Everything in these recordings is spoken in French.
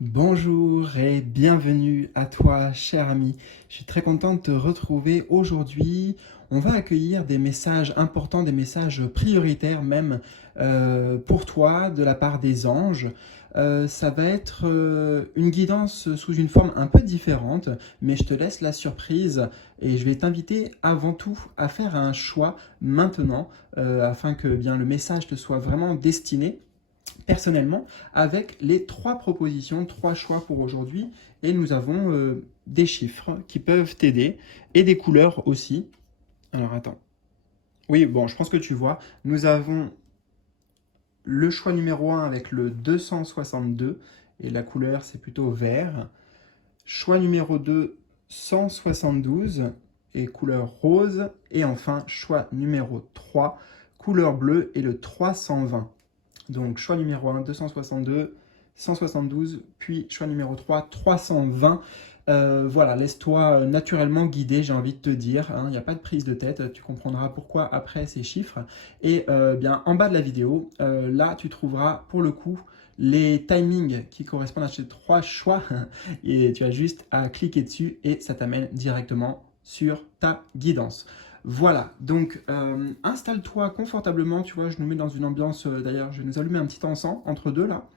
Bonjour et bienvenue à toi, cher ami. Je suis très content de te retrouver aujourd'hui. On va accueillir des messages importants, des messages prioritaires même pour toi de la part des anges. Ça va être une guidance sous une forme un peu différente, mais je te laisse la surprise et je vais t'inviter avant tout à faire un choix maintenant afin que bien le message te soit vraiment destiné personnellement avec les trois propositions, trois choix pour aujourd'hui. Et nous avons des chiffres qui peuvent t'aider et des couleurs aussi. Alors attends. Oui, bon, je pense que tu vois. Nous avons le choix numéro 1 avec le 262 et la couleur c'est plutôt vert. Choix numéro 2, 172 et couleur rose. Et enfin, choix numéro 3, couleur bleue et le 320. Donc choix numéro 1, 262, 172, puis choix numéro 3, 320. Voilà, laisse-toi naturellement guider, j'ai envie de te dire. Il n'y a pas de prise de tête, tu comprendras pourquoi après ces chiffres. Et bien en bas de la vidéo, là tu trouveras pour le coup les timings qui correspondent à ces trois choix. Et tu as juste à cliquer dessus et ça t'amène directement sur ta guidance. Voilà, donc installe-toi confortablement, tu vois, je nous mets dans une ambiance, d'ailleurs je vais nous allumer un petit encens entre deux là,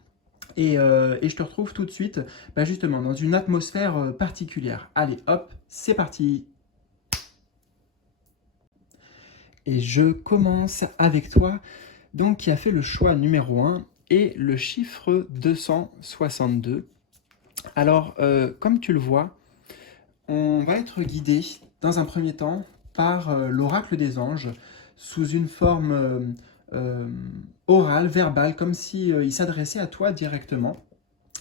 et je te retrouve tout de suite, justement, dans une atmosphère particulière. Allez, hop, c'est parti. Et je commence avec toi, donc qui a fait le choix numéro 1 et le chiffre 262. Alors, comme tu le vois, on va être guidé dans un premier temps par l'oracle des anges sous une forme orale, verbale, comme si il s'adressait à toi directement.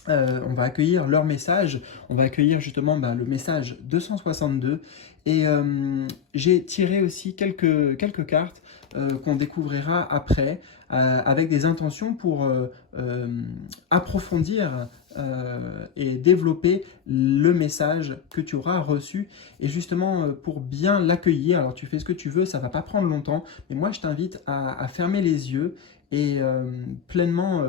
On va accueillir leur message, on va accueillir justement le message 262 et j'ai tiré aussi quelques cartes qu'on découvrira après avec des intentions pour approfondir et développer le message que tu auras reçu et justement pour bien l'accueillir. Alors tu fais ce que tu veux, ça va pas prendre longtemps, mais moi je t'invite à fermer les yeux et pleinement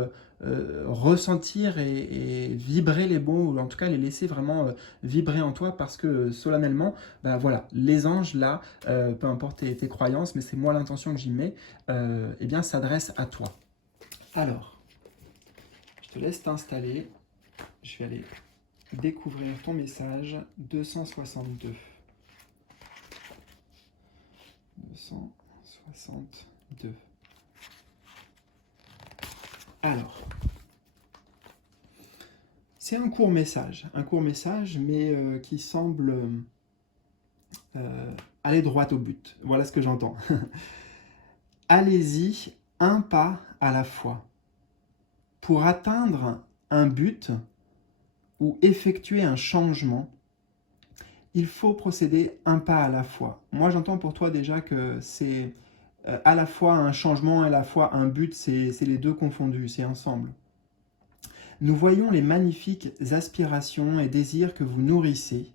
ressentir et vibrer les mots, ou en tout cas les laisser vraiment vibrer en toi, parce que solennellement, voilà, les anges là, peu importe tes croyances, mais c'est moi l'intention que j'y mets, eh bien s'adresse à toi. Alors, je te laisse t'installer, je vais aller découvrir ton message 262. 262. Alors, c'est un court message mais qui semble aller droit au but. Voilà ce que j'entends. Allez-y un pas à la fois. Pour atteindre un but ou effectuer un changement, il faut procéder un pas à la fois. Moi, j'entends pour toi déjà que c'est à la fois un changement et à la fois un but, c'est les deux confondus, c'est ensemble. Nous voyons les magnifiques aspirations et désirs que vous nourrissez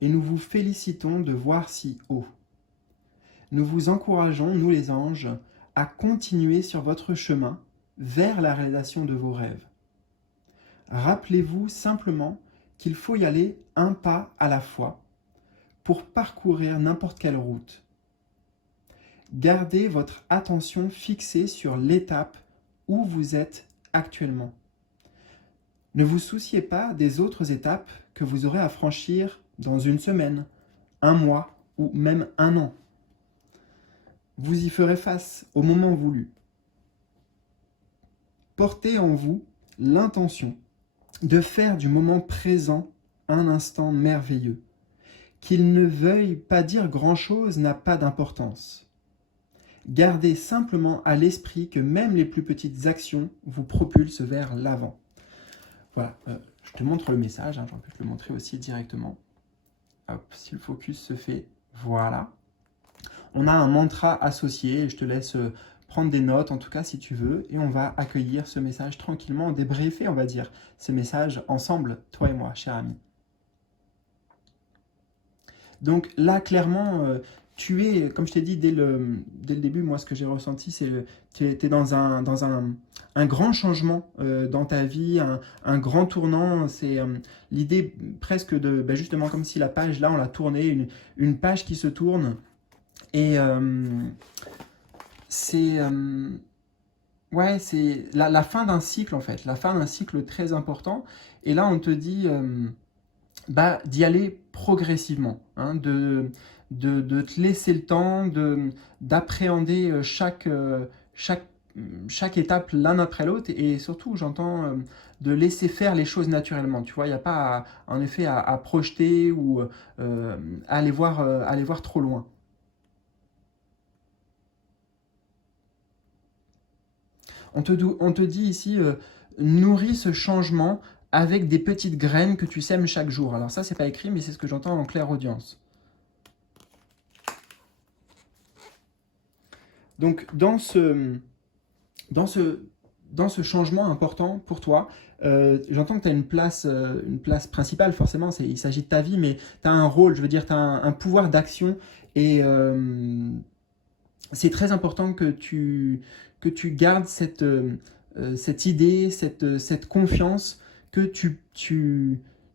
et nous vous félicitons de voir si haut. Nous vous encourageons, nous les anges, à continuer sur votre chemin vers la réalisation de vos rêves. Rappelez-vous simplement qu'il faut y aller un pas à la fois pour parcourir n'importe quelle route. Gardez votre attention fixée sur l'étape où vous êtes actuellement. Ne vous souciez pas des autres étapes que vous aurez à franchir dans une semaine, un mois ou même un an. Vous y ferez face au moment voulu. Portez en vous l'intention de faire du moment présent un instant merveilleux. Qu'il ne veuille pas dire grand-chose n'a pas d'importance. Gardez simplement à l'esprit que même les plus petites actions vous propulsent vers l'avant. Voilà, je te montre le message, j'aurais pu te le montrer aussi directement. Hop, si le focus se fait, voilà. On a un mantra associé, je te laisse prendre des notes, en tout cas si tu veux, et on va accueillir ce message tranquillement, débriefer, on va dire, ces messages ensemble, toi et moi, cher ami. Donc là, clairement, tu es, comme je t'ai dit dès le début, moi ce que j'ai ressenti, c'est que tu es un grand changement dans ta vie, un grand tournant. C'est l'idée presque de, ben justement, comme si la page, là, on l'a tournée, une page qui se tourne. Et c'est ouais, c'est la fin d'un cycle, en fait, la fin d'un cycle très important. Et là, on te dit bah, d'y aller progressivement, hein, de te laisser le temps d'appréhender chaque, chaque étape l'un après l'autre et surtout, j'entends, de laisser faire les choses naturellement. Tu vois, il n'y a pas en effet à projeter ou aller voir trop loin. On te dit ici, nourris ce changement avec des petites graines que tu sèmes chaque jour. Alors ça, c'est pas écrit, mais c'est ce que j'entends en claire audience. Donc, dans ce, dans ce changement important pour toi, j'entends que tu as une place principale, forcément, il s'agit de ta vie, mais tu as un rôle, je veux dire, tu as un pouvoir d'action et c'est très important que tu gardes cette idée, cette confiance que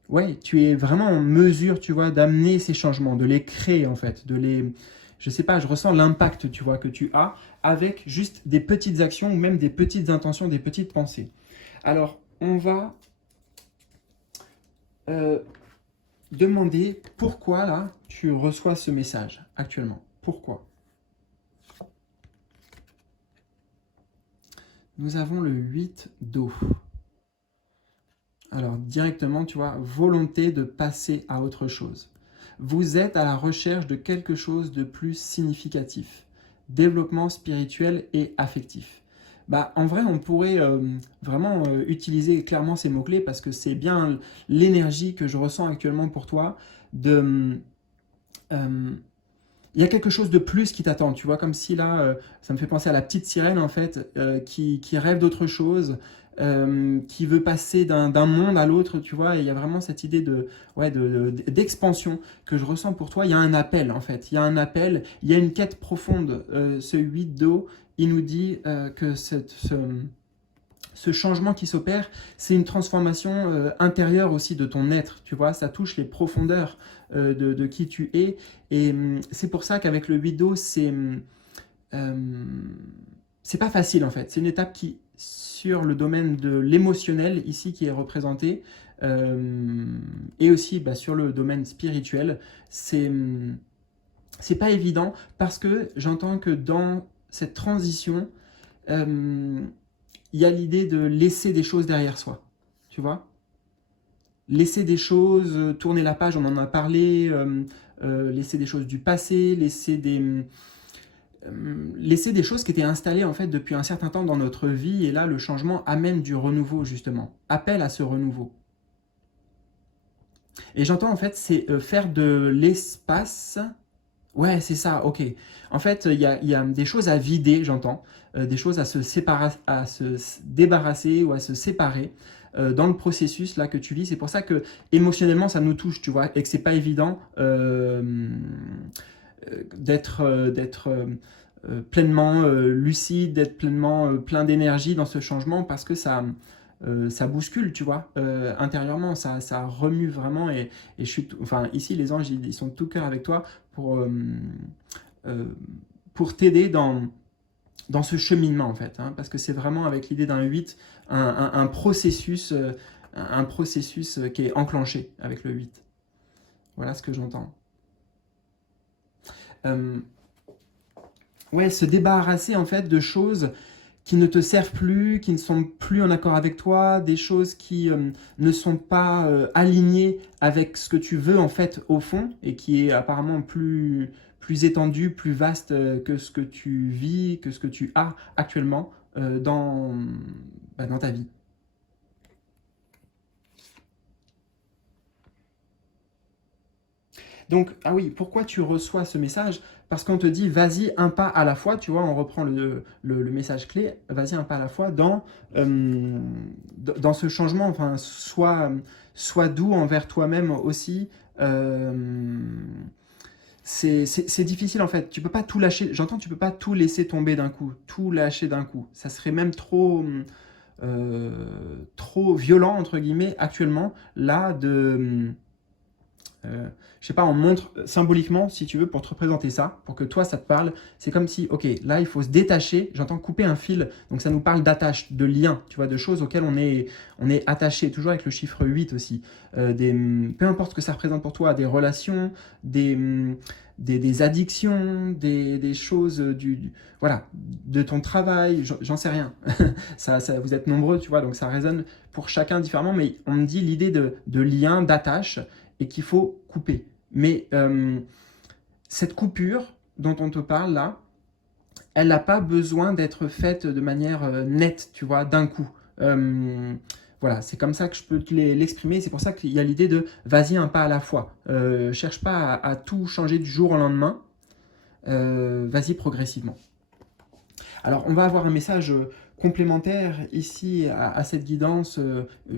ouais, tu es vraiment en mesure, tu vois, d'amener ces changements, de les créer en fait, je sais pas, je ressens l'impact, tu vois, que tu as avec juste des petites actions ou même des petites intentions, des petites pensées. Alors, on va euh, demander pourquoi là tu reçois ce message actuellement. Pourquoi? Nous avons le 8 d'eau. Alors directement, tu vois, volonté de passer à autre chose. Vous êtes à la recherche de quelque chose de plus significatif. Développement spirituel et affectif. Bah, en vrai, on pourrait vraiment utiliser clairement ces mots-clés parce que c'est bien l'énergie que je ressens actuellement pour toi de... euh, il y a quelque chose de plus qui t'attend, tu vois, comme si là, ça me fait penser à la petite sirène en fait, qui rêve d'autre chose, qui veut passer d'un monde à l'autre, tu vois, et il y a vraiment cette idée ouais, d'expansion que je ressens pour toi. Il y a un appel en fait, il y a un appel, il y a une quête profonde. Ce 8 d'eau, il nous dit que ce changement qui s'opère, c'est une transformation intérieure aussi de ton être, tu vois, ça touche les profondeurs de qui tu es, et c'est pour ça qu'avec le 8 d'eau, euh, c'est pas facile en fait, c'est une étape qui, sur le domaine de l'émotionnel, ici qui est représenté, et aussi bah, sur le domaine spirituel, c'est pas évident, parce que j'entends que dans cette transition, euh, il y a l'idée de laisser des choses derrière soi, tu vois. Laisser des choses, tourner la page, on en a parlé, laisser des choses du passé, laisser des choses qui étaient installées en fait depuis un certain temps dans notre vie, et là le changement amène du renouveau justement, appelle à ce renouveau. Et j'entends en fait c'est faire de l'espace. Ouais, c'est ça, ok. En fait, il y a des choses à vider, j'entends, des choses à à se débarrasser ou à se séparer dans le processus là que tu vis. C'est pour ça que émotionnellement, ça nous touche, tu vois, et que c'est pas évident d'être pleinement lucide, d'être pleinement plein d'énergie dans ce changement, parce que ça bouscule, tu vois, intérieurement, ça remue vraiment, et je suis, enfin, ici, les anges, ils sont de tout cœur avec toi pour, euh, euh, pour t'aider dans ce cheminement, en fait, hein, parce que c'est vraiment avec l'idée d'un 8, un processus qui est enclenché avec le 8. Voilà ce que j'entends. Euh, ouais, se débarrasser, en fait, de choses qui ne te servent plus, qui ne sont plus en accord avec toi, des choses qui ne sont pas alignées avec ce que tu veux en fait au fond, et qui est apparemment plus étendu, plus vaste que ce que tu vis, que ce que tu as actuellement dans ta vie. Donc, ah oui, pourquoi tu reçois ce message? Parce qu'on te dit, vas-y un pas à la fois, tu vois, on reprend le message clé, vas-y un pas à la fois dans ce changement, enfin, sois doux envers toi-même aussi. c'est difficile en fait. Tu peux pas tout lâcher. J'entends, tu peux pas tout laisser tomber d'un coup, tout lâcher d'un coup. Ça serait même euh, trop violent entre guillemets actuellement là de je sais pas, on montre symboliquement, si tu veux, pour te représenter ça, pour que toi, ça te parle. C'est comme si, ok, là, il faut se détacher. J'entends couper un fil. Donc, ça nous parle d'attache, de lien, tu vois, de choses auxquelles on est attaché, toujours avec le chiffre 8 aussi. Peu importe ce que ça représente pour toi, des relations, des addictions, des choses voilà, de ton travail, j'en sais rien. Vous êtes nombreux, tu vois, donc ça résonne pour chacun différemment, mais on me dit l'idée de lien, d'attache, et qu'il faut couper. Mais cette coupure dont on te parle là, elle n'a pas besoin d'être faite de manière nette, tu vois, d'un coup. Voilà, c'est comme ça que je peux l'exprimer. C'est pour ça qu'il y a l'idée de vas-y un pas à la fois. Cherche pas à tout changer du jour au lendemain. Vas-y progressivement. Alors, on va avoir un message complémentaire ici à cette guidance,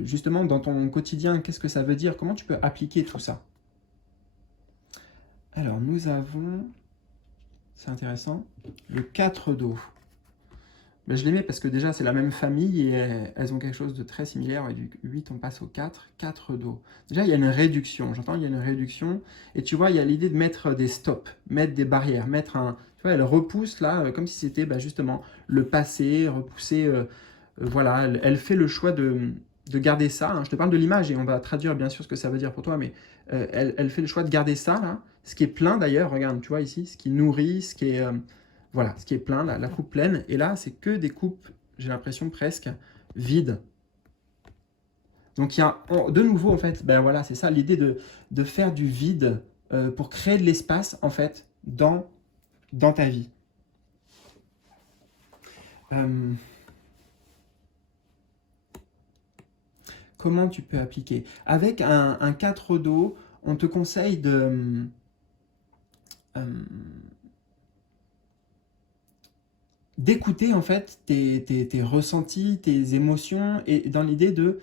justement dans ton quotidien. Qu'est-ce que ça veut dire? Comment tu peux appliquer tout ça? Alors, nous avons, c'est intéressant, le 4 d'eau. Ben, je les mets parce que déjà, c'est la même famille et elles ont quelque chose de très similaire. Et du 8, on passe au 4, 4 d'eau. Déjà, il y a une réduction. J'entends, il y a une réduction. Et tu vois, il y a l'idée de mettre des stops, mettre des barrières, mettre un... Tu vois, elle repousse là, comme si c'était justement le passé, repousser... voilà, elle fait le choix de garder ça. Hein. Je te parle de l'image et on va traduire bien sûr ce que ça veut dire pour toi, mais elle fait le choix de garder ça, là, ce qui est plein d'ailleurs, regarde, tu vois ici, ce qui nourrit, ce qui est, voilà, ce qui est plein, la coupe pleine, et là, c'est que des coupes, j'ai l'impression presque, vides. Donc il y a, de nouveau, en fait, ben voilà, c'est ça, l'idée de faire du vide pour créer de l'espace, en fait, dans ta vie. Euh, Comment tu peux appliquer? Avec un 4 d'eau, on te conseille euh, d'écouter en fait tes ressentis, tes émotions, et dans l'idée de,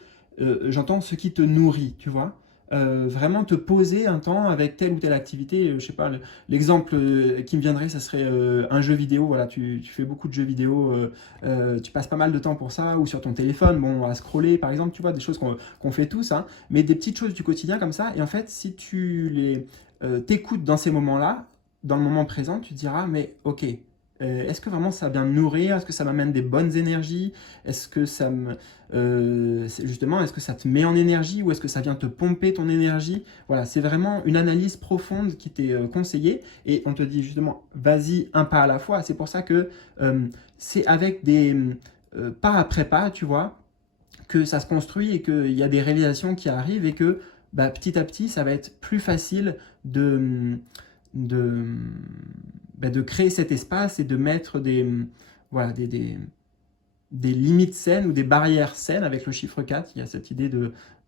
j'entends ce qui te nourrit, tu vois. Vraiment te poser un temps avec telle ou telle activité. Je sais pas, l'exemple qui me viendrait, ça serait un jeu vidéo. Voilà, tu fais beaucoup de jeux vidéo, tu passes pas mal de temps pour ça, ou sur ton téléphone, bon, à scroller par exemple, tu vois, des choses qu'on fait tous, hein, mais des petites choses du quotidien comme ça. Et en fait, si tu les t'écoutes dans ces moments-là, dans le moment présent, tu te diras, mais ok, est-ce que vraiment ça vient me nourrir? Est-ce que ça m'amène des bonnes énergies? Est-ce que ça me, justement, est-ce que ça te met en énergie ou est-ce que ça vient te pomper ton énergie? Voilà, c'est vraiment une analyse profonde qui t'est conseillée et on te dit justement, vas-y un pas à la fois. C'est pour ça que c'est avec des pas après pas, tu vois, que ça se construit et qu'il y a des réalisations qui arrivent et que petit à petit, ça va être plus facile de, de créer cet espace et de mettre voilà, des limites saines ou des barrières saines avec le chiffre 4. Il y a cette idée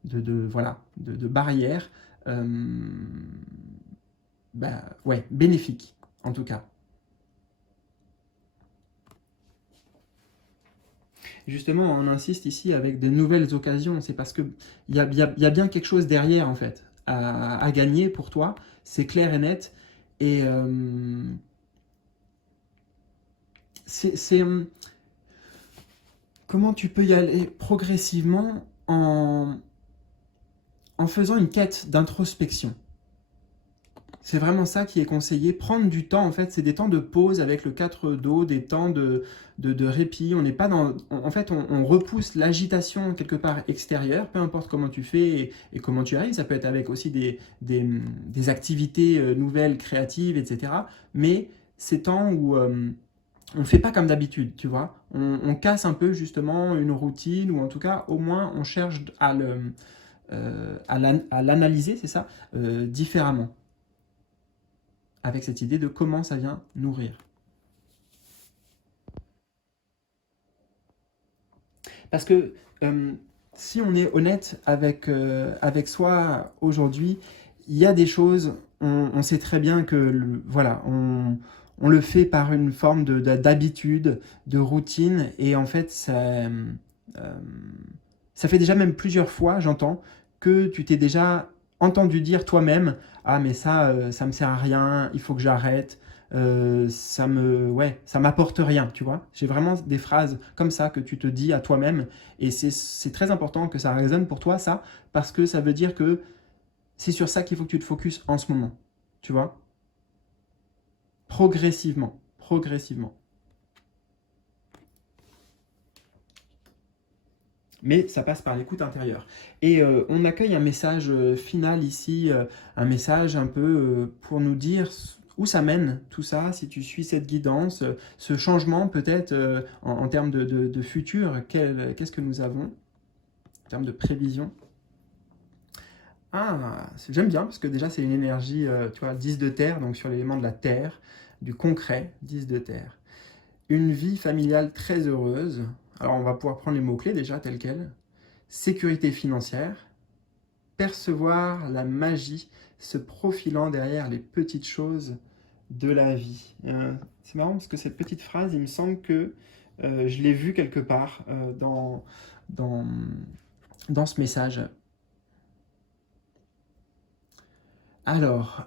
voilà, de barrière ouais, bénéfique en tout cas. Justement, on insiste ici avec de nouvelles occasions. C'est parce qu'il y a bien quelque chose derrière, en fait, à gagner pour toi. C'est clair et net. Et c'est comment tu peux y aller progressivement en faisant une quête d'introspection. C'est vraiment ça qui est conseillé. Prendre du temps, en fait, c'est des temps de pause avec le 4 d'eau, des temps de répit. On n'est pas dans... En fait, on repousse l'agitation quelque part extérieure, peu importe comment tu fais et comment tu arrives. Ça peut être avec aussi des activités nouvelles, créatives, etc. Mais c'est temps où on ne fait pas comme d'habitude, tu vois. On casse un peu justement une routine, ou en tout cas, au moins, on cherche à l'analyser, c'est ça, différemment, avec cette idée de comment ça vient nourrir. Parce que si on est honnête avec soi aujourd'hui, il y a des choses, on sait très bien que voilà, on le fait par une forme d'habitude, de routine, et en fait, ça fait déjà même plusieurs fois, j'entends, que tu t'es déjà entendu dire toi-même, ah mais ça me sert à rien, il faut que j'arrête, ouais, ça m'apporte rien, tu vois. J'ai vraiment des phrases comme ça que tu te dis à toi-même, et c'est très important que ça résonne pour toi, ça, parce que ça veut dire que c'est sur ça qu'il faut que tu te focuses en ce moment, tu vois. Progressivement, progressivement. Mais ça passe par l'écoute intérieure. Et on accueille un message final ici, un message un peu pour nous dire où ça mène tout ça, si tu suis cette guidance, ce changement peut-être en termes de futur, qu'est-ce que nous avons en termes de prévision. Ah, j'aime bien parce que déjà c'est une énergie, tu vois, 10 de terre, donc sur l'élément de la terre, du concret, 10 de terre. Une vie familiale très heureuse. Alors on va pouvoir prendre les mots-clés déjà tels quels. Sécurité financière, percevoir la magie se profilant derrière les petites choses de la vie. C'est marrant parce que cette petite phrase, il me semble que je l'ai vue quelque part dans, dans ce message. Alors,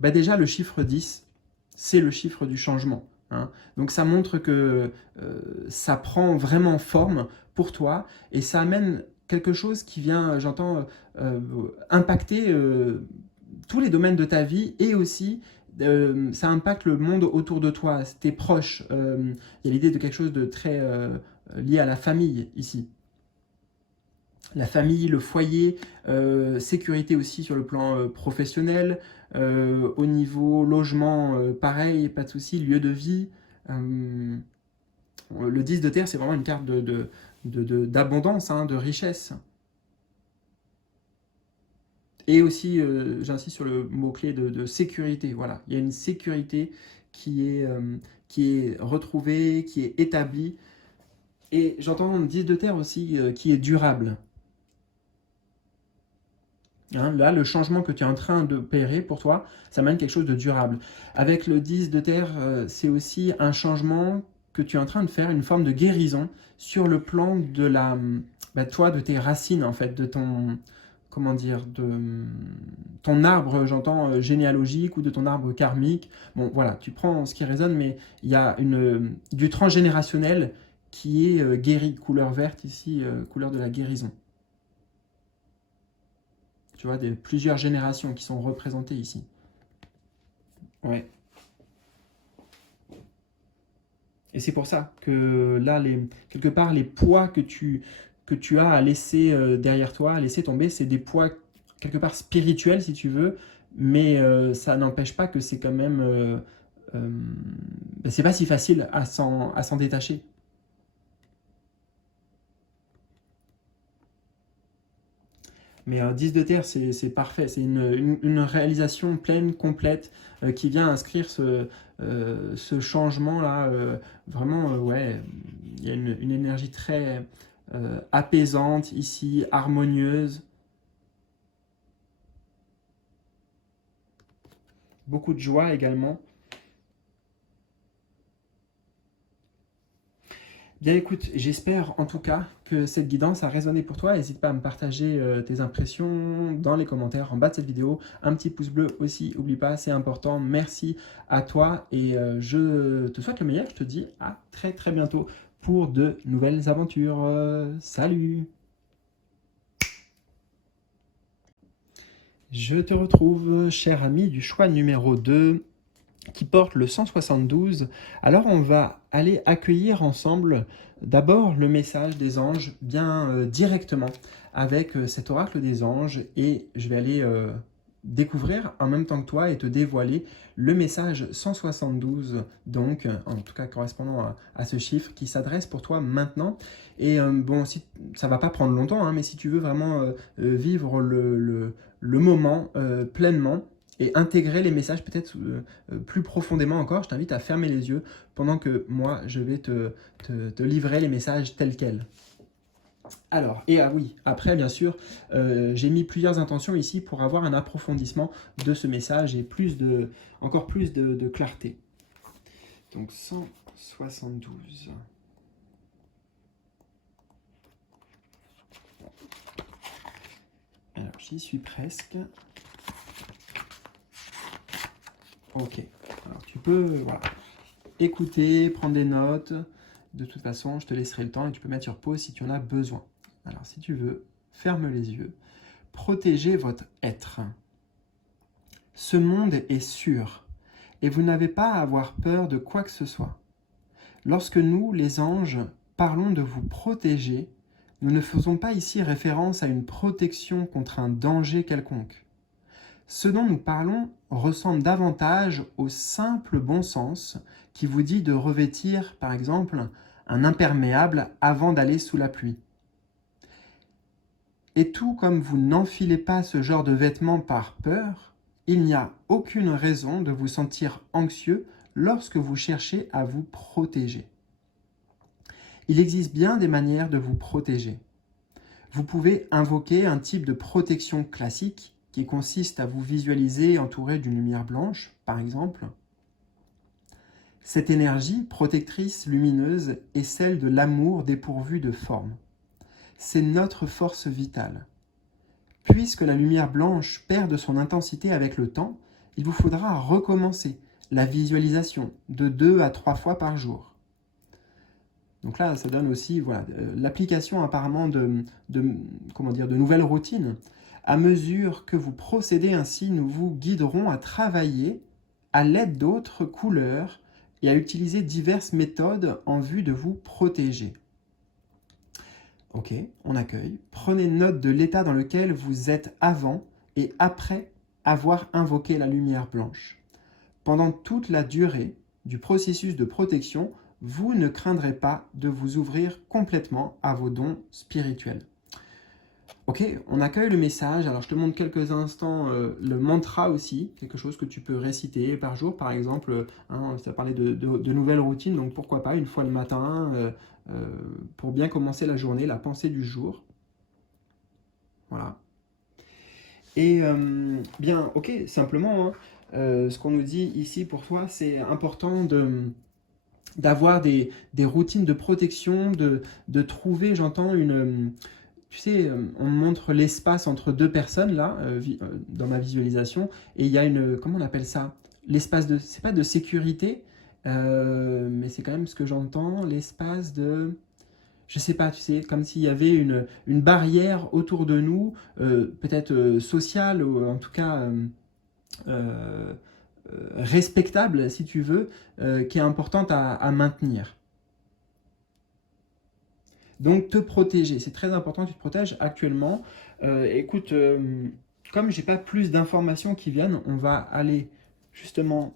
bah déjà le chiffre 10, c'est le chiffre du changement. Hein. Donc ça montre que ça prend vraiment forme pour toi et ça amène quelque chose qui vient, j'entends, impacter tous les domaines de ta vie et aussi ça impacte le monde autour de toi, tes proches. Il y a l'idée de quelque chose de très lié à la famille ici. La famille, le foyer, sécurité aussi sur le plan professionnel, au niveau logement, pareil, pas de souci, lieu de vie. Euh, le 10 de terre, c'est vraiment une carte d'abondance, hein, de richesse. Et aussi, j'insiste sur le mot-clé de sécurité. Voilà, il y a une sécurité qui est retrouvée, qui est établie. Et j'entends le 10 de terre aussi qui est durable. Hein, là, le changement que tu es en train d'opérer pour toi, ça mène quelque chose de durable. Avec le 10 de terre, c'est aussi un changement que tu es en train de faire, une forme de guérison sur le plan de toi, de tes racines, en fait, de ton, comment dire, de ton arbre, j'entends, généalogique ou de ton arbre karmique. Bon, voilà, tu prends ce qui résonne, mais il y a du transgénérationnel qui est guéri, couleur verte ici, couleur de la guérison. Tu vois, plusieurs générations qui sont représentées ici. Ouais. Et c'est pour ça que là, quelque part, les poids que tu as à laisser derrière toi, à laisser tomber, c'est des poids quelque part spirituels, si tu veux, mais ça n'empêche pas que c'est quand même... c'est pas si facile à s'en détacher. Mais 10 de terre, c'est parfait. C'est une réalisation pleine, complète, qui vient inscrire ce changement-là. Vraiment, ouais, il y a une énergie très apaisante ici, harmonieuse. Beaucoup de joie également. Bien écoute, j'espère en tout cas que cette guidance a résonné pour toi. N'hésite pas à me partager tes impressions dans les commentaires en bas de cette vidéo. Un petit pouce bleu aussi, n'oublie pas, c'est important. Merci à toi et je te souhaite le meilleur. Je te dis à très très bientôt pour de nouvelles aventures. Salut! Je te retrouve, cher ami du choix numéro 2, qui porte le 172. Alors on va aller accueillir ensemble d'abord le message des anges bien directement avec cet oracle des anges et je vais aller découvrir en même temps que toi et te dévoiler le message 172, donc en tout cas correspondant à ce chiffre qui s'adresse pour toi maintenant. Et bon, si, ça va pas prendre longtemps, hein, mais si tu veux vraiment vivre le moment pleinement, et intégrer les messages peut-être plus profondément encore, je t'invite à fermer les yeux pendant que moi, je vais te livrer les messages tels quels. Alors, et ah oui, après bien sûr, j'ai mis plusieurs intentions ici pour avoir un approfondissement de ce message et encore plus de clarté. Donc 172. Alors, J'y suis presque. Ok. Alors tu peux voilà, écouter, prendre des notes. De toute façon, je te laisserai le temps et tu peux mettre sur pause si tu en as besoin. Alors si tu veux, ferme les yeux. Protégez votre être. Ce monde est sûr et vous n'avez pas à avoir peur de quoi que ce soit. Lorsque nous, les anges, parlons de vous protéger, nous ne faisons pas ici référence à une protection contre un danger quelconque. Ce dont nous parlons ressemble davantage au simple bon sens qui vous dit de revêtir, par exemple, un imperméable avant d'aller sous la pluie. Et tout comme vous n'enfilez pas ce genre de vêtements par peur, il n'y a aucune raison de vous sentir anxieux lorsque vous cherchez à vous protéger. Il existe bien des manières de vous protéger. Vous pouvez invoquer un type de protection classique qui consiste à vous visualiser entouré d'une lumière blanche, par exemple. Cette énergie protectrice lumineuse est celle de l'amour dépourvu de forme. C'est notre force vitale. Puisque la lumière blanche perd de son intensité avec le temps, il vous faudra recommencer la visualisation de 2 à 3 fois par jour. Donc là, ça donne aussi voilà, l'application apparemment de nouvelles routines. À mesure que vous procédez ainsi, nous vous guiderons à travailler à l'aide d'autres couleurs et à utiliser diverses méthodes en vue de vous protéger. Ok, on accueille. Prenez note de l'état dans lequel vous êtes avant et après avoir invoqué la lumière blanche. Pendant toute la durée du processus de protection, vous ne craindrez pas de vous ouvrir complètement à vos dons spirituels. Ok, on accueille le message. Alors, je te montre quelques instants le mantra aussi, quelque chose que tu peux réciter par jour. Par exemple, ça parlait de nouvelles routines, donc pourquoi pas une fois le matin, pour bien commencer la journée, la pensée du jour. Voilà. Et bien, ok, simplement, ce qu'on nous dit ici pour toi, c'est important d'avoir des routines de protection, de trouver, j'entends, une... Tu sais, on montre l'espace entre deux personnes, là, dans ma visualisation, et il y a une... Comment on appelle ça? L'espace de... C'est pas de sécurité, mais c'est quand même ce que j'entends, l'espace de... Je sais pas, tu sais, comme s'il y avait une barrière autour de nous, peut-être sociale, ou en tout cas respectable, si tu veux, qui est importante à maintenir. Donc, te protéger, c'est très important que tu te protèges actuellement. Écoute, comme j'ai pas plus d'informations qui viennent, on va aller justement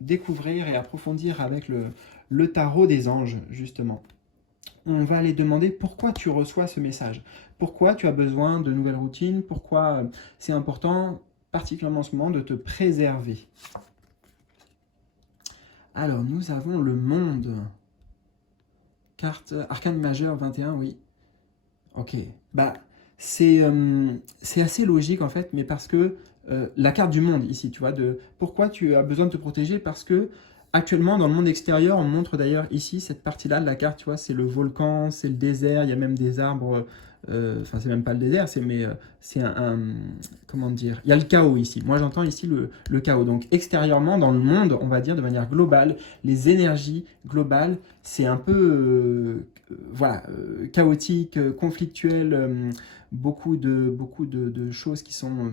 découvrir et approfondir avec le tarot des anges, justement. On va aller demander pourquoi tu reçois ce message. Pourquoi tu as besoin de nouvelles routines, pourquoi c'est important, particulièrement en ce moment, de te préserver. Alors, nous avons le monde. Carte arcane majeure 21, oui. Ok. Bah, c'est assez logique en fait, mais parce que la carte du monde ici, tu vois, de pourquoi tu as besoin de te protéger, parce que actuellement dans le monde extérieur, on montre d'ailleurs ici cette partie-là de la carte, tu vois, c'est le volcan, c'est le désert, il y a même des arbres, enfin c'est même pas le désert, c'est comment dire, il y a le chaos ici. Moi j'entends ici le chaos. Donc extérieurement dans le monde, on va dire de manière globale, les énergies globales, c'est un peu voilà, chaotique, conflictuel, beaucoup de choses qui sont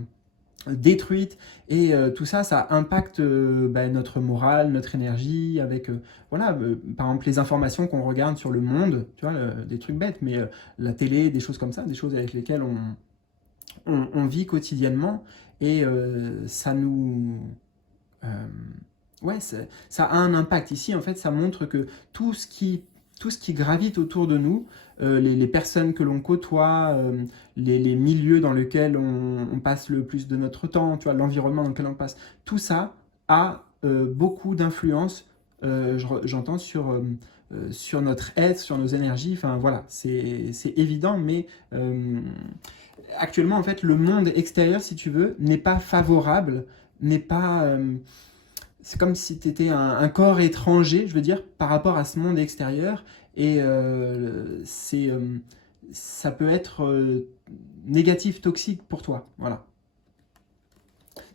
détruites, et tout ça, ça impacte notre morale, notre énergie, avec voilà, par exemple les informations qu'on regarde sur le monde, tu vois, des trucs bêtes, mais la télé, des choses comme ça, des choses avec lesquelles on vit quotidiennement, et ça nous... ouais, ça a un impact. Ici, en fait, ça montre que tout ce qui gravite autour de nous, les personnes que l'on côtoie, les milieux dans lesquels on passe le plus de notre temps, tu vois, l'environnement dans lequel on passe, tout ça a beaucoup d'influence, j'entends, sur notre être, sur nos énergies. Enfin voilà, c'est évident, mais actuellement, en fait, le monde extérieur, si tu veux, n'est pas favorable, n'est pas... c'est comme si tu étais un corps étranger, je veux dire, par rapport à ce monde extérieur. Et ça peut être négatif, toxique pour toi. Voilà.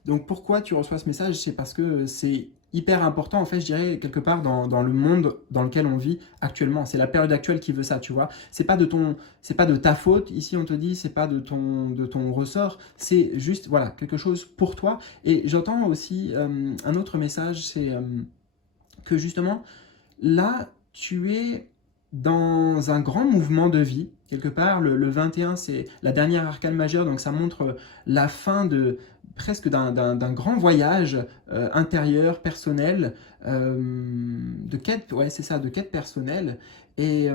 Donc pourquoi tu reçois ce message? C'est parce que c'est hyper important, en fait, je dirais, quelque part dans le monde dans lequel on vit actuellement. C'est la période actuelle qui veut ça, tu vois. C'est pas de ta faute, ici on te dit, c'est pas de ton ressort, c'est juste, voilà, quelque chose pour toi. Et j'entends aussi un autre message, c'est que justement, là, tu es dans un grand mouvement de vie. Quelque part, le 21, c'est la dernière arcane majeure, donc ça montre la fin de presque d'un grand voyage intérieur, personnel, de quête, ouais, c'est ça, de quête personnelle. Et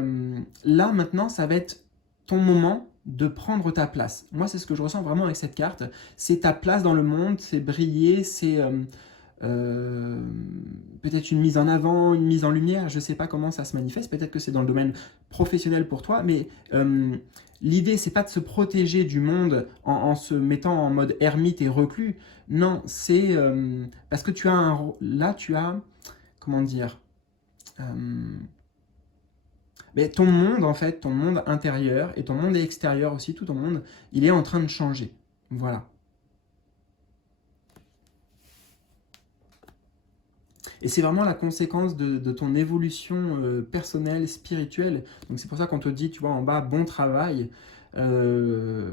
là, maintenant, ça va être ton moment de prendre ta place. Moi, c'est ce que je ressens vraiment avec cette carte. C'est ta place dans le monde, c'est briller, c'est euh, peut-être une mise en avant, une mise en lumière, je ne sais pas comment ça se manifeste, peut-être que c'est dans le domaine professionnel pour toi, mais l'idée, c'est pas de se protéger du monde en se mettant en mode ermite et reclus, non, c'est parce que là, tu as, comment dire, euh, mais ton monde, en fait, ton monde intérieur et ton monde extérieur aussi, tout ton monde, il est en train de changer, voilà. Et c'est vraiment la conséquence de ton évolution personnelle, spirituelle. Donc c'est pour ça qu'on te dit, tu vois, en bas, bon travail, euh,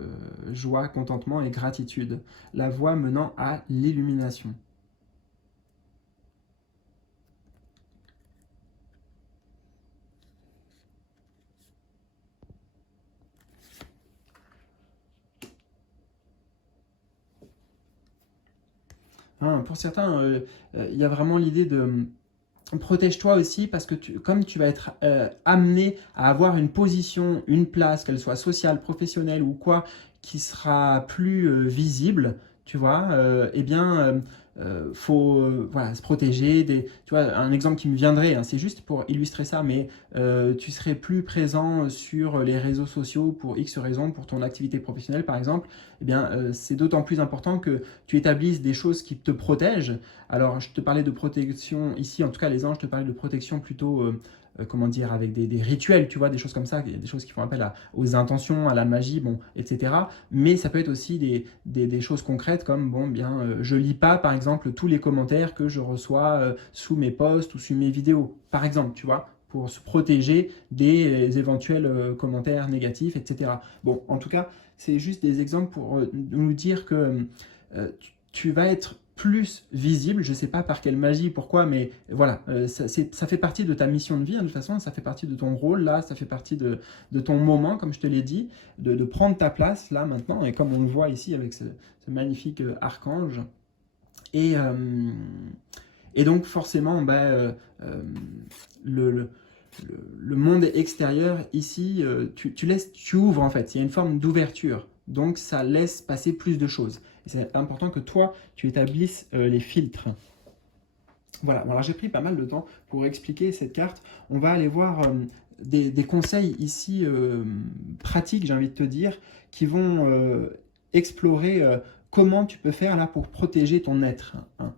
joie, contentement et gratitude. La voie menant à l'illumination. Hein, pour certains, il y a vraiment l'idée de protège-toi aussi parce que comme tu vas être amené à avoir une position, une place, qu'elle soit sociale, professionnelle ou quoi, qui sera plus visible, tu vois, eh bien, faut voilà, se protéger. Tu vois, un exemple qui me viendrait, hein, c'est juste pour illustrer ça, mais tu serais plus présent sur les réseaux sociaux pour X raisons, pour ton activité professionnelle par exemple, eh bien, c'est d'autant plus important que tu établisses des choses qui te protègent. Alors, je te parlais de protection ici, en tout cas, les anges te parlaient de protection plutôt, comment dire, avec des rituels, tu vois, des choses comme ça, des choses qui font appel aux intentions, à la magie, bon, etc. Mais ça peut être aussi des choses concrètes comme, bon, bien, je lis pas, par exemple, tous les commentaires que je reçois sous mes posts ou sous mes vidéos, par exemple, tu vois, pour se protéger des éventuels commentaires négatifs, etc. Bon, en tout cas, c'est juste des exemples pour nous dire que tu vas être plus visible, je ne sais pas par quelle magie, pourquoi, mais voilà, ça fait partie de ta mission de vie, hein, de toute façon, ça fait partie de ton rôle, là, ça fait partie de ton moment, comme je te l'ai dit, de prendre ta place, là, maintenant, et comme on le voit ici avec ce magnifique archange. Et, euh, et donc, forcément, bah, le, le, le monde extérieur, ici, tu ouvres, en fait, il y a une forme d'ouverture, donc ça laisse passer plus de choses. Et c'est important que toi, tu établisses les filtres. Voilà, bon, alors j'ai pris pas mal de temps pour expliquer cette carte. On va aller voir des conseils ici pratiques, j'ai envie de te dire, qui vont explorer comment tu peux faire là pour protéger ton être, hein.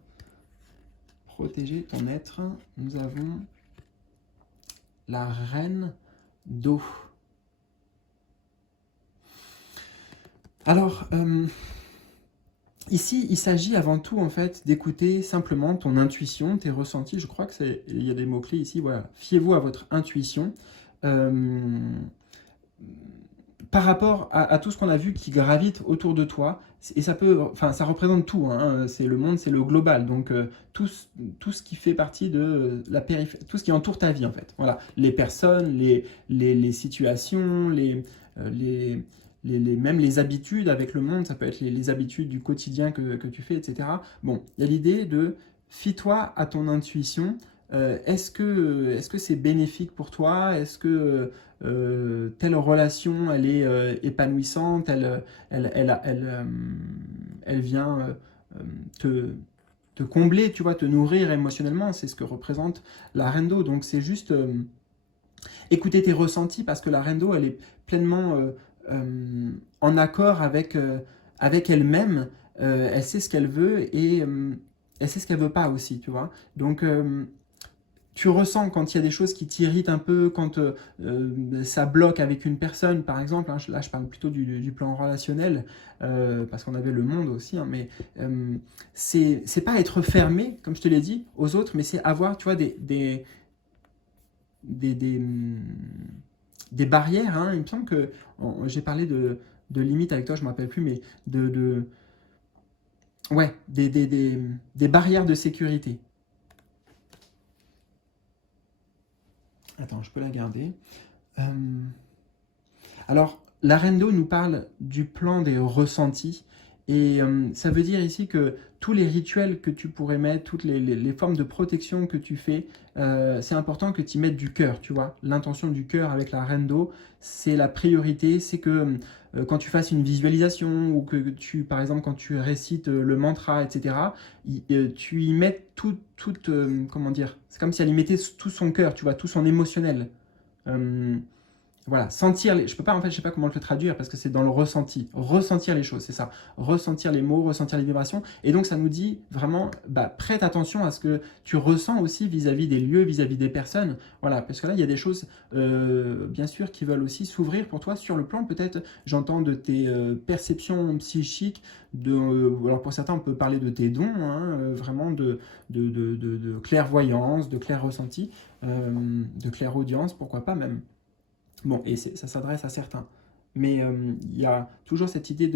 Protéger ton être, nous avons la reine d'eau. Alors, ici, il s'agit avant tout en fait d'écouter simplement ton intuition, tes ressentis. Je crois que il y a des mots-clés ici. Voilà, fiez-vous à votre intuition. Euh, Par rapport à tout ce qu'on a vu qui gravite autour de toi, et ça peut, enfin, ça représente tout, hein, c'est le monde, c'est le global, donc tout ce qui fait partie de la périphérie, tout ce qui entoure ta vie en fait. Voilà, les personnes, les situations, les, même les habitudes avec le monde, ça peut être les habitudes du quotidien que tu fais, etc. Bon, il y a l'idée de fie-toi à ton intuition. Est-ce que c'est bénéfique pour toi? Est-ce que telle relation, elle est épanouissante, elle vient te, te combler, tu vois, te nourrir émotionnellement, c'est ce que représente la reine d'eau. Donc c'est juste écouter tes ressentis parce que la reine d'eau, elle est pleinement en accord avec elle-même. Elle sait ce qu'elle veut et elle sait ce qu'elle veut pas aussi, tu vois. Donc tu ressens quand il y a des choses qui t'irritent un peu, quand ça bloque avec une personne, par exemple, hein, là je parle plutôt du plan relationnel, parce qu'on avait le monde aussi, hein, mais c'est pas être fermé, comme je te l'ai dit, aux autres, mais c'est avoir, tu vois, des, des, hum, des barrières, hein. Il me semble que j'ai parlé de limites avec toi, je ne me rappelle plus, mais ouais, des barrières de sécurité. Attends, je peux la garder. Euh, Alors, la Rendo nous parle du plan des ressentis. Et ça veut dire ici que tous les rituels que tu pourrais mettre, toutes les formes de protection que tu fais, c'est important que tu y mettes du cœur, tu vois. L'intention du cœur avec la Rendo, c'est la priorité. C'est que quand tu fasses une visualisation ou que tu, par exemple, quand tu récites le mantra, etc., tu y mets comment dire, c'est comme si elle y mettait tout son cœur, tu vois, tout son émotionnel. Euh, voilà, sentir les... Je peux pas, en fait, je sais pas comment le traduire parce que c'est dans le ressenti. Ressentir les choses, c'est ça. Ressentir les mots, ressentir les vibrations. Et donc, ça nous dit vraiment, bah, prête attention à ce que tu ressens aussi vis-à-vis des lieux, vis-à-vis des personnes. Voilà, parce que là, il y a des choses, bien sûr, qui veulent aussi s'ouvrir pour toi sur le plan, peut-être, j'entends de tes perceptions psychiques, alors pour certains, on peut parler de tes dons, hein, vraiment de clairvoyance, de clair ressenti, de clairaudience, pourquoi pas même. Bon, et ça s'adresse à certains. Mais il y a toujours cette idée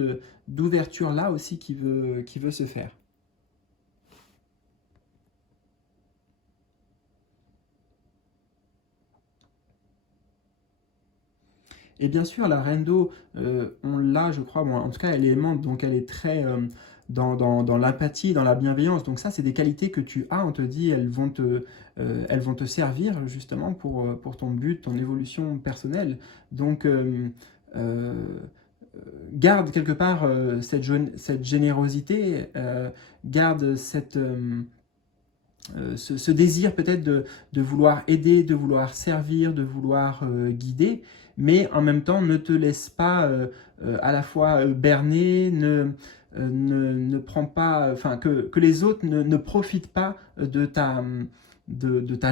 d'ouverture là aussi qui veut se faire. Et bien sûr, la Rendo, on l'a, je crois, bon, en tout cas, elle est aimante, donc elle est très dans l'empathie, dans la bienveillance. Donc ça, c'est des qualités que tu as, on te dit, elles vont te servir justement pour ton but, ton évolution personnelle. Donc, euh, garde quelque part cette générosité, garde ce désir peut-être de vouloir aider, de vouloir servir, de vouloir guider, mais en même temps ne te laisse pas à la fois berner, ne prends pas, enfin que les autres ne profitent pas de ta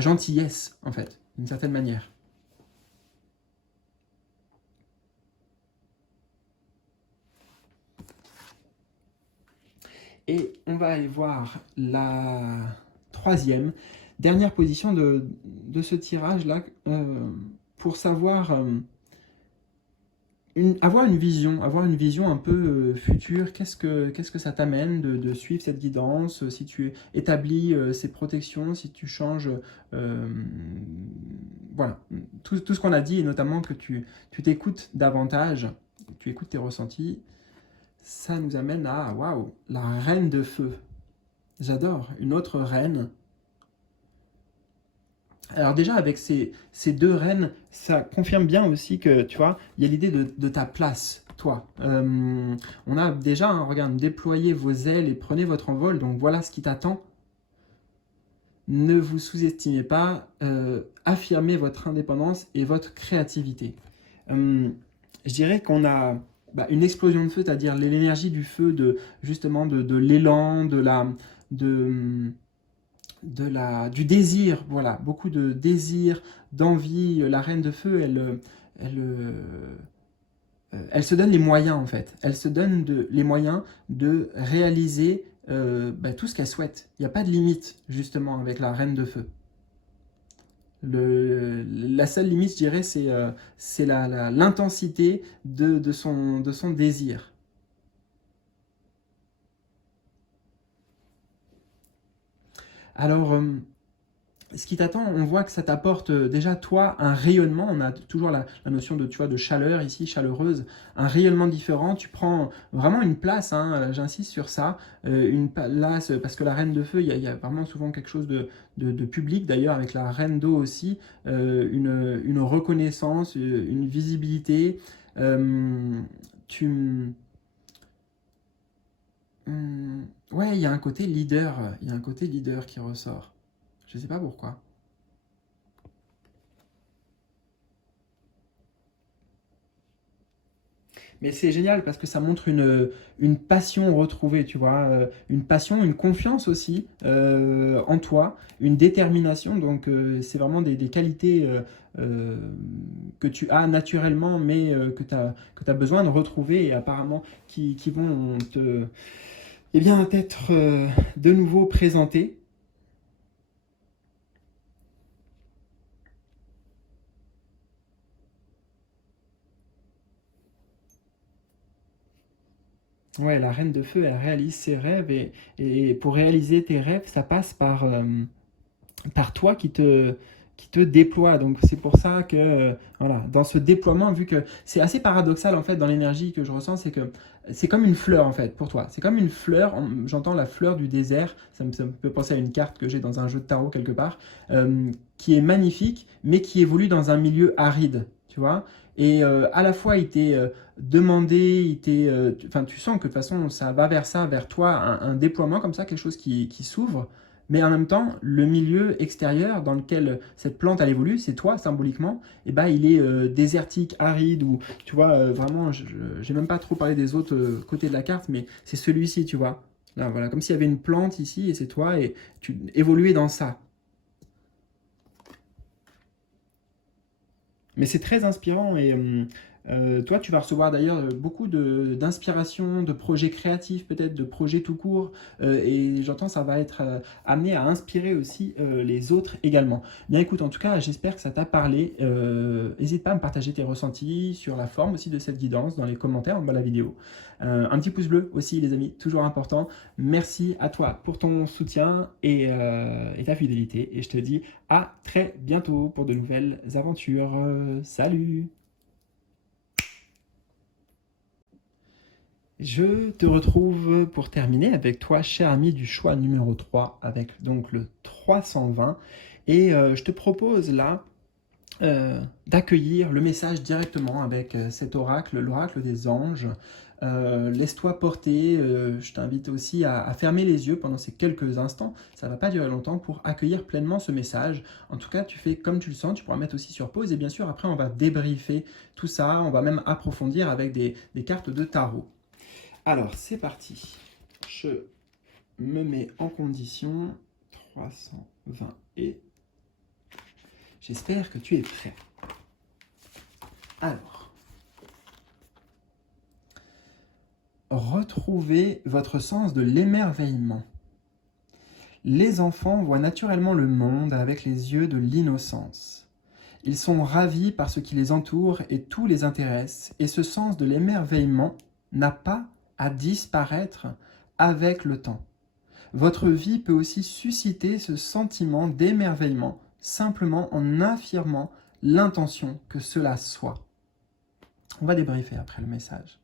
gentillesse en fait, d'une certaine manière. Et on va aller voir la troisième, dernière position de ce tirage-là, pour savoir, avoir une vision un peu future. Qu'est-ce que ça t'amène de suivre cette guidance, si tu établis ces protections, si tu changes, euh, voilà, tout ce qu'on a dit, et notamment que tu t'écoutes davantage, tu écoutes tes ressentis, ça nous amène à, waouh, la reine de feu. J'adore. Une autre reine. Alors déjà, avec ces deux reines, ça confirme bien aussi que, tu vois, il y a l'idée de ta place, toi. On a déjà, hein, regarde, déployez vos ailes et prenez votre envol. Donc voilà ce qui t'attend. Ne vous sous-estimez pas. Affirmez votre indépendance et votre créativité. Euh, je dirais qu'on a bah, une explosion de feu, c'est-à-dire l'énergie du feu, justement de l'élan, de, du désir, voilà, beaucoup de désir, d'envie. La reine de feu, elle se donne les moyens en fait. Elle se donne les moyens de réaliser bah, tout ce qu'elle souhaite. Il n'y a pas de limite justement avec la reine de feu. La seule limite, je dirais, c'est l'intensité de son désir. Alors, ce qui t'attend, on voit que ça t'apporte déjà toi un rayonnement. On a toujours la notion de, tu vois, de chaleur ici, chaleureuse, un rayonnement différent. Tu prends vraiment une place, hein, j'insiste sur ça, une place parce que la reine de feu, il y a vraiment souvent quelque chose de public. D'ailleurs, avec la reine d'eau aussi, une reconnaissance, une visibilité. Euh, tu, ouais, il y a un côté leader, il y a un côté leader qui ressort. Je sais pas pourquoi. Mais c'est génial parce que ça montre une passion retrouvée, tu vois, une passion, une confiance aussi en toi, une détermination. Donc, c'est vraiment des qualités euh, que tu as naturellement, mais que tu as besoin de retrouver et apparemment qui vont eh bien, être de nouveau présentées. Ouais, la reine de feu, elle réalise ses rêves et pour réaliser tes rêves, ça passe par toi qui te déploie. Donc c'est pour ça que, voilà, dans ce déploiement, vu que c'est assez paradoxal en fait dans l'énergie que je ressens, c'est que c'est comme une fleur en fait pour toi. C'est comme une fleur, j'entends la fleur du désert, ça me peut penser à une carte que j'ai dans un jeu de tarot quelque part, qui est magnifique, mais qui évolue dans un milieu aride, tu vois. Et à la fois, il t'est demandé, enfin, tu sens que de toute façon, ça va vers ça, vers toi, un déploiement comme ça, quelque chose qui s'ouvre. Mais en même temps, le milieu extérieur dans lequel cette plante elle évolue, c'est toi symboliquement, et ben il est désertique, aride, ou tu vois, vraiment, j'ai même pas trop parlé des autres côtés de la carte, mais c'est celui-ci, tu vois. Là, voilà, comme s'il y avait une plante ici, et c'est toi, et tu évoluais dans ça. Mais c'est très inspirant et toi, tu vas recevoir d'ailleurs beaucoup d'inspiration, de projets créatifs, peut-être de projets tout court. Et j'entends ça va être amené à inspirer aussi les autres également. Bien écoute, en tout cas, j'espère que ça t'a parlé. N'hésite pas à me partager tes ressentis sur la forme aussi de cette guidance dans les commentaires en bas de la vidéo. Un petit pouce bleu aussi, les amis, toujours important. Merci à toi pour ton soutien et ta fidélité. Et je te dis à très bientôt pour de nouvelles aventures. Salut! Je te retrouve pour terminer avec toi, cher ami du choix numéro 3, avec donc le 320. Et je te propose là d'accueillir le message directement avec cet oracle, l'oracle des anges. Laisse-toi porter, je t'invite aussi à fermer les yeux pendant ces quelques instants, ça ne va pas durer longtemps pour accueillir pleinement ce message. En tout cas, tu fais comme tu le sens, tu pourras mettre aussi sur pause et bien sûr après on va débriefer tout ça, on va même approfondir avec des cartes de tarot. Alors c'est parti, je me mets en condition, 320 et j'espère que tu es prêt. Alors, retrouvez votre sens de l'émerveillement. Les enfants voient naturellement le monde avec les yeux de l'innocence. Ils sont ravis par ce qui les entoure et tout les intéresse, et ce sens de l'émerveillement n'a pas à disparaître avec le temps. Votre vie peut aussi susciter ce sentiment d'émerveillement simplement en affirmant l'intention que cela soit. On va débriefer après le message.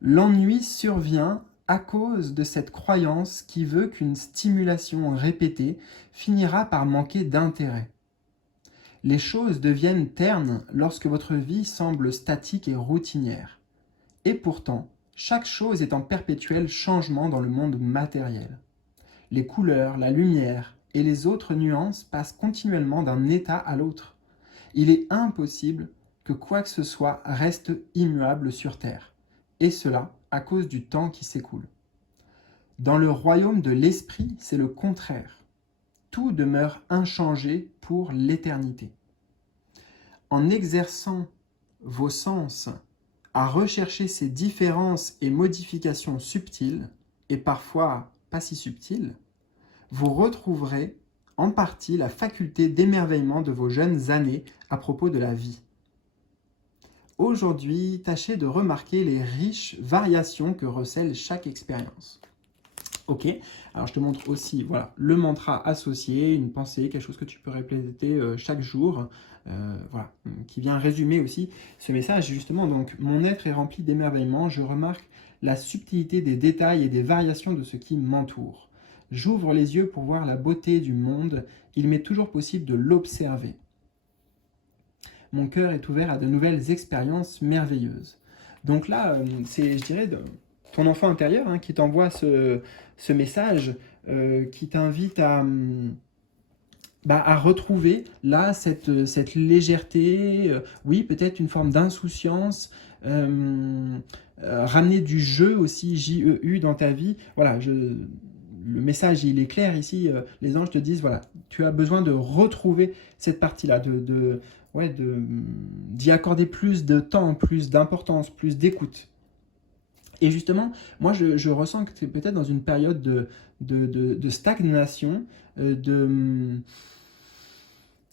L'ennui survient à cause de cette croyance qui veut qu'une stimulation répétée finira par manquer d'intérêt. Les choses deviennent ternes lorsque votre vie semble statique et routinière. Et pourtant, chaque chose est en perpétuel changement dans le monde matériel. Les couleurs, la lumière et les autres nuances passent continuellement d'un état à l'autre. Il est impossible que quoi que ce soit reste immuable sur Terre, et cela à cause du temps qui s'écoule. Dans le royaume de l'esprit, c'est le contraire. Tout demeure inchangé pour l'éternité. En exerçant vos sens à rechercher ces différences et modifications subtiles, et parfois pas si subtiles, vous retrouverez en partie la faculté d'émerveillement de vos jeunes années à propos de la vie. Aujourd'hui, tâchez de remarquer les riches variations que recèle chaque expérience. Ok, alors je te montre aussi voilà, le mantra associé, une pensée, quelque chose que tu peux répéter chaque jour, voilà, qui vient résumer aussi ce message. Justement, donc, mon être est rempli d'émerveillement, je remarque la subtilité des détails et des variations de ce qui m'entoure. J'ouvre les yeux pour voir la beauté du monde, il m'est toujours possible de l'observer. Mon cœur est ouvert à de nouvelles expériences merveilleuses. Donc là, c'est, je dirais, ton enfant intérieur hein, qui t'envoie ce message, qui t'invite à retrouver là cette légèreté, oui, peut-être une forme d'insouciance, ramener du jeu aussi, J-E-U, dans ta vie. Voilà, le message, il est clair ici. Les anges te disent, voilà, tu as besoin de retrouver cette partie-là, ouais, d'y accorder plus de temps, plus d'importance, plus d'écoute. Et justement, moi, je ressens que tu es peut-être dans une période de stagnation,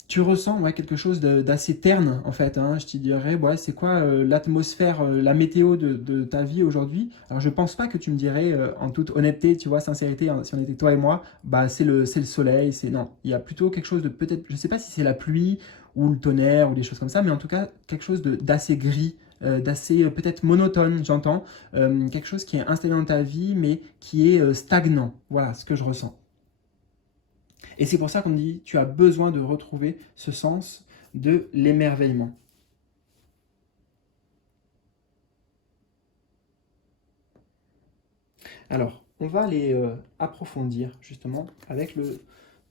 tu ressens ouais, quelque chose d'assez terne, en fait. Hein. Je te dirais, ouais, c'est quoi l'atmosphère, la météo de ta vie aujourd'hui? Alors, je pense pas que tu me dirais, en toute honnêteté, tu vois, sincérité, hein, si on était toi et moi, bah, c'est le soleil, c'est... Non, il y a plutôt quelque chose de peut-être, je sais pas si c'est la pluie ou le tonnerre ou des choses comme ça, mais en tout cas, quelque chose d'assez gris, d'assez peut-être monotone, j'entends. Quelque chose qui est installé dans ta vie, mais qui est stagnant. Voilà ce que je ressens. Et c'est pour ça qu'on dit, tu as besoin de retrouver ce sens de l'émerveillement. Alors, on va aller approfondir justement avec le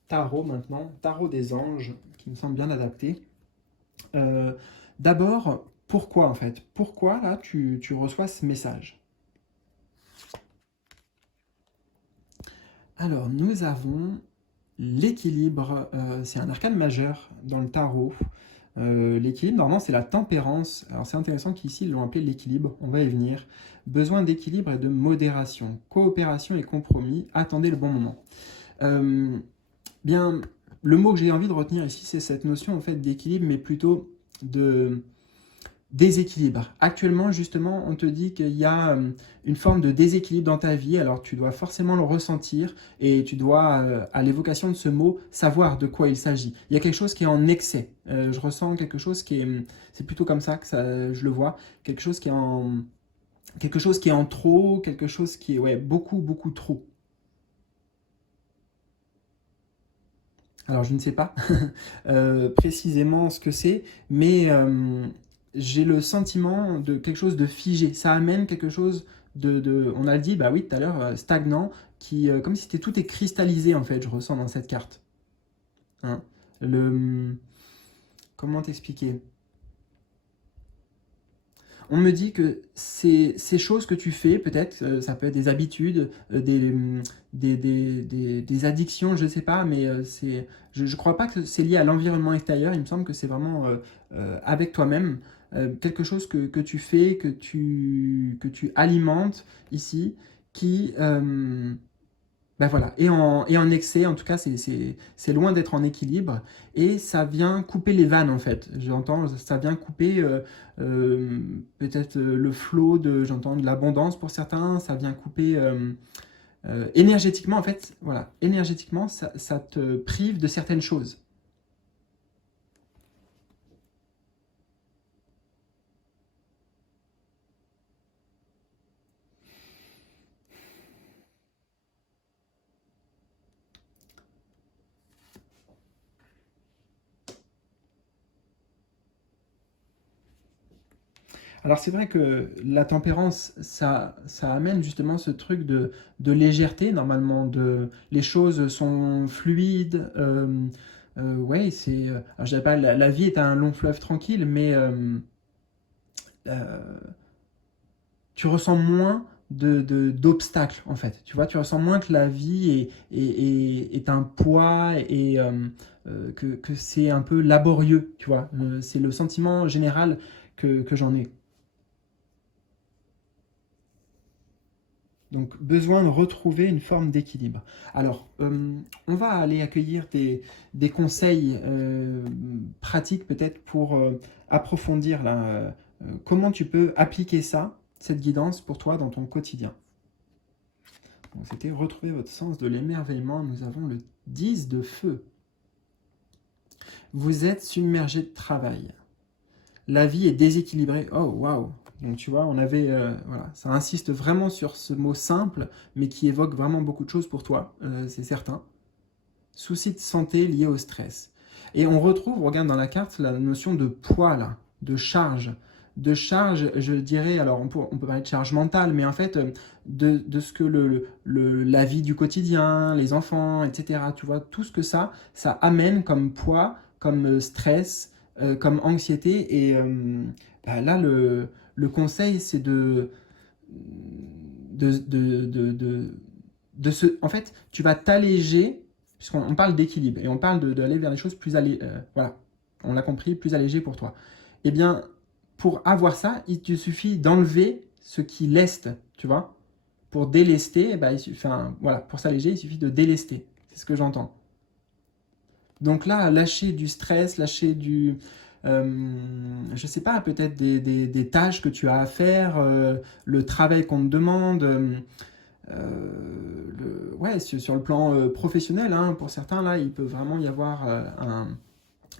tarot maintenant, tarot des anges, qui me semble bien adapté. Euh, D'abord, pourquoi en fait? Pourquoi là tu reçois ce message? Alors, nous avons l'équilibre, c'est un arcane majeur dans le tarot. L'équilibre, normalement, c'est la tempérance. Alors, c'est intéressant qu'ici, ils l'ont appelé l'équilibre. On va y venir. Besoin d'équilibre et de modération. Coopération et compromis. Attendez le bon moment. Euh, Bien, le mot que j'ai envie de retenir ici, c'est cette notion en fait d'équilibre, mais plutôt de déséquilibre. Actuellement, justement, on te dit qu'il y a une forme de déséquilibre dans ta vie, alors tu dois forcément le ressentir et tu dois, à l'évocation de ce mot, savoir de quoi il s'agit. Il y a quelque chose qui est en excès. Je ressens quelque chose qui est... C'est plutôt comme ça que ça, je le vois. Quelque chose qui est en... Quelque chose qui est en trop, quelque chose qui est ouais, beaucoup, beaucoup trop. Alors, je ne sais pas précisément ce que c'est, mais j'ai le sentiment de quelque chose de figé. Ça amène quelque chose on a dit, bah oui, tout à l'heure, stagnant, qui, comme si c'était tout est cristallisé, en fait, je ressens dans cette carte. Hein. Le, comment t'expliquer? On me dit que ces choses que tu fais, peut-être, ça peut être des habitudes, des addictions, je ne sais pas, mais je ne crois pas que c'est lié à l'environnement extérieur, il me semble que c'est vraiment avec toi-même, quelque chose que tu fais, que tu alimentes ici, qui, ben voilà, et en excès, en tout cas, c'est loin d'être en équilibre, et ça vient couper les vannes, en fait. J'entends, ça vient couper peut-être le flot j'entends de l'abondance pour certains, ça vient couper énergétiquement, en fait, voilà, énergétiquement, ça te prive de certaines choses. Alors c'est vrai que la tempérance, ça amène justement ce truc de légèreté, normalement, les choses sont fluides, ouais, alors je dirais pas, la vie est un long fleuve tranquille, mais euh, tu ressens moins d'obstacles, en fait. Tu vois, tu ressens moins que la vie est un poids et que c'est un peu laborieux, tu vois. C'est le sentiment général que j'en ai. Donc, besoin de retrouver une forme d'équilibre. Alors, on va aller accueillir des conseils pratiques peut-être pour approfondir là, comment tu peux appliquer ça, cette guidance pour toi dans ton quotidien. Donc, c'était retrouver votre sens de l'émerveillement. Nous avons le 10 de feu. Vous êtes submergé de travail. La vie est déséquilibrée. Oh, waouh! Donc tu vois, voilà, ça insiste vraiment sur ce mot simple, mais qui évoque vraiment beaucoup de choses pour toi, c'est certain. Soucis de santé liés au stress. Et on retrouve, on regarde dans la carte, la notion de poids, là, de charge. De charge, je dirais, alors on peut parler de charge mentale, mais en fait, de ce que la vie du quotidien, les enfants, etc., tu vois, tout ce que ça amène comme poids, comme stress, comme anxiété. Et bah, là, le conseil, c'est En fait, tu vas t'alléger, puisqu'on parle d'équilibre, et on parle d'aller vers des choses plus allégées, voilà, on l'a compris, plus allégées pour toi. Eh bien, pour avoir ça, il te suffit d'enlever ce qui leste, tu vois. Pour délester, enfin, voilà, pour s'alléger, il suffit de délester. C'est ce que j'entends. Donc là, lâcher du stress, lâcher je sais pas, peut-être des tâches que tu as à faire, le travail qu'on te demande, ouais, sur le plan professionnel, hein, pour certains, là, il peut vraiment y avoir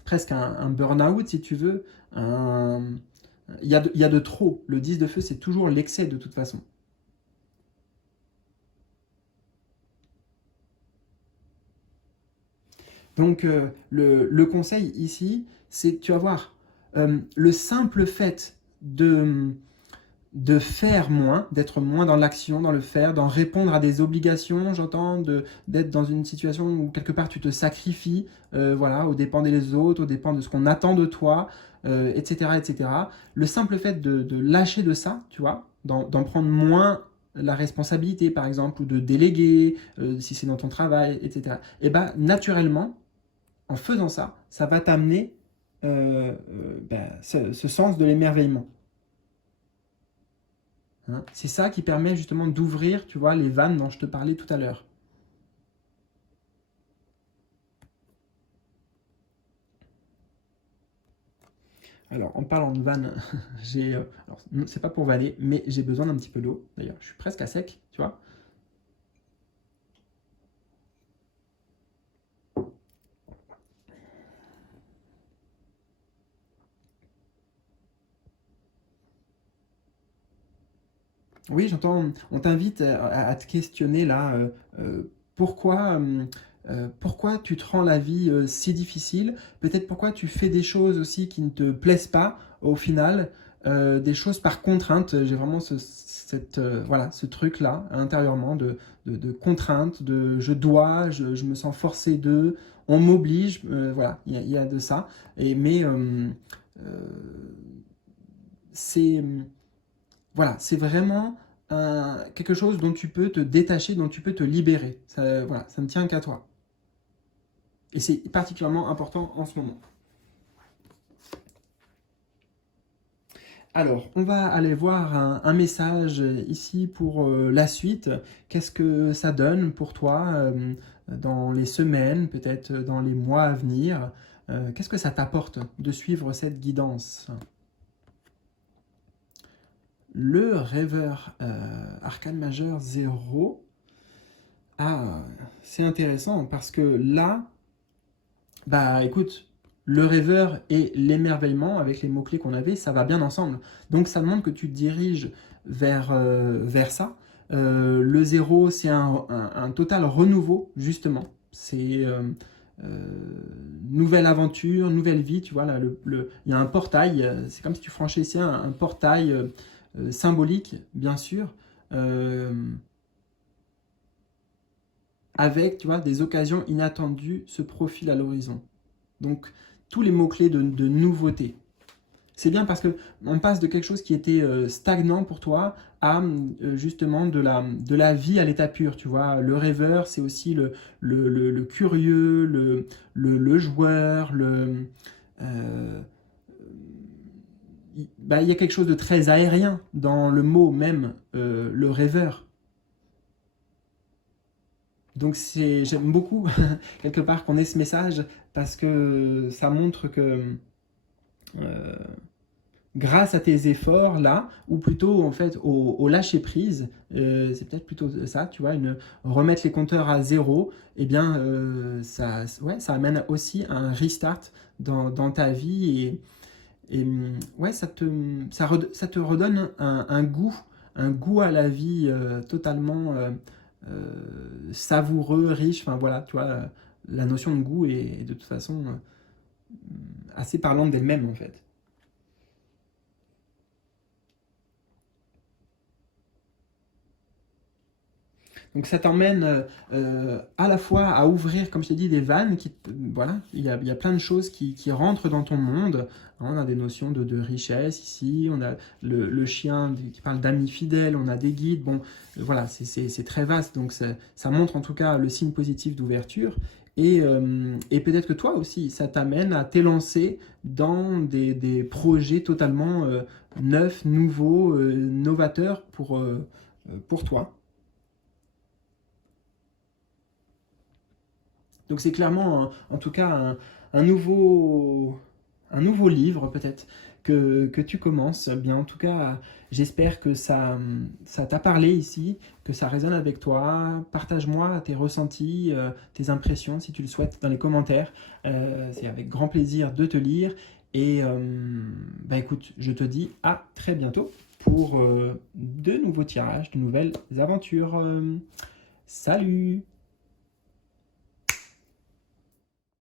presque un burn-out, si tu veux. Il y a de trop. Le 10 de feu, c'est toujours l'excès de toute façon. Donc, le conseil ici, c'est que tu vas voir, le simple fait de faire moins, d'être moins dans l'action, dans le faire, d'en répondre à des obligations, j'entends, d'être dans une situation où quelque part tu te sacrifies, voilà, aux dépens des autres, aux dépens de ce qu'on attend de toi, etc., etc. Le simple fait de lâcher de ça, tu vois, d'en prendre moins la responsabilité, par exemple, ou de déléguer, si c'est dans ton travail, etc. Et bien, naturellement, en faisant ça, ça va t'amener ce sens de l'émerveillement. Hein. C'est ça qui permet justement d'ouvrir, tu vois, les vannes dont je te parlais tout à l'heure. Alors, en parlant de vannes, alors, c'est pas pour vanner, mais j'ai besoin d'un petit peu d'eau. D'ailleurs, je suis presque à sec, tu vois. Oui, j'entends. On t'invite à te questionner là. Pourquoi, pourquoi tu te rends la vie si difficile? Peut-être pourquoi tu fais des choses aussi qui ne te plaisent pas au final, des choses par contrainte. J'ai vraiment voilà, ce truc-là intérieurement de contrainte, de je dois, je me sens forcé de, on m'oblige. Voilà, il y a de ça. Mais euh, c'est voilà, c'est vraiment quelque chose dont tu peux te détacher, dont tu peux te libérer. Ça, voilà, ça ne tient qu'à toi. Et c'est particulièrement important en ce moment. Alors, on va aller voir un message ici pour la suite. Qu'est-ce que ça donne pour toi dans les semaines, peut-être dans les mois à venir? Qu'est-ce que ça t'apporte de suivre cette guidance? Le rêveur arcane majeur 0. Ah, c'est intéressant parce que là, bah écoute, le rêveur et l'émerveillement, avec les mots-clés qu'on avait, ça va bien ensemble. Donc ça demande que tu te diriges vers ça. Le 0, c'est un total renouveau, justement. C'est euh, nouvelle aventure, nouvelle vie, tu vois, là, il y a un portail, c'est comme si tu franchissais un portail symbolique, bien sûr, euh, avec, tu vois, des occasions inattendues se profilent à l'horizon. Donc, tous les mots-clés de nouveauté. C'est bien parce que on passe de quelque chose qui était stagnant pour toi à justement de la vie à l'état pur, tu vois. Le rêveur, c'est aussi le curieux, le joueur, euh, bah, il y a quelque chose de très aérien dans le mot même, le rêveur. Donc j'aime beaucoup quelque part qu'on ait ce message parce que ça montre que euh, grâce à tes efforts là, ou plutôt en fait au lâcher prise, c'est peut-être plutôt ça, tu vois, remettre les compteurs à zéro, et eh bien ouais, ça amène aussi un restart dans ta vie ouais, ça te redonne un goût à la vie totalement savoureux, riche, enfin voilà, tu vois, la notion de goût est de toute façon assez parlante d'elle-même en fait. Donc ça t'emmène à la fois à ouvrir, comme je t'ai dit, des vannes. Voilà, il y a plein de choses qui rentrent dans ton monde. On a des notions de richesse ici, on a le chien qui parle d'amis fidèles, on a des guides. Bon, voilà, c'est très vaste. Donc ça montre en tout cas le signe positif d'ouverture. Et peut-être que toi aussi, ça t'amène à t'élancer dans des projets totalement neufs, nouveaux, novateurs pour toi. Donc c'est clairement, en tout cas, un nouveau, un nouveau livre peut-être que tu commences. Eh bien, en tout cas, j'espère que ça t'a parlé ici, que ça résonne avec toi. Partage-moi tes ressentis, tes impressions si tu le souhaites dans les commentaires. C'est avec grand plaisir de te lire. Et bah écoute, je te dis à très bientôt pour de nouveaux tirages, de nouvelles aventures. Salut!